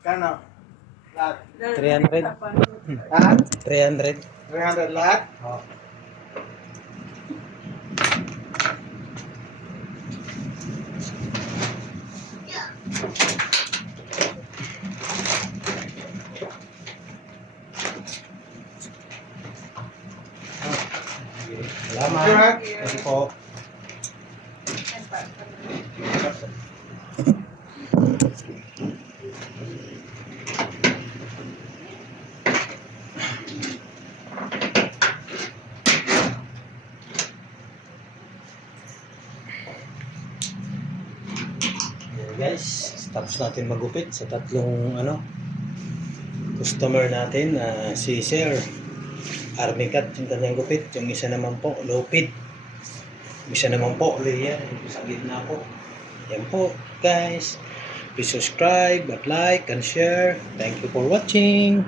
Kano? Lahat. 300. Ha? 300. 300 lahat? Oh. Salamat. Thank you po. Guys, tapos natin magupit sa tatlong customer natin, si Sir Army Cut yung kanyang gupit, yung isa naman po Lopid, yung isa naman po Leia, yung sa gitna po. Yan po guys, please subscribe, like and share. Thank you for watching.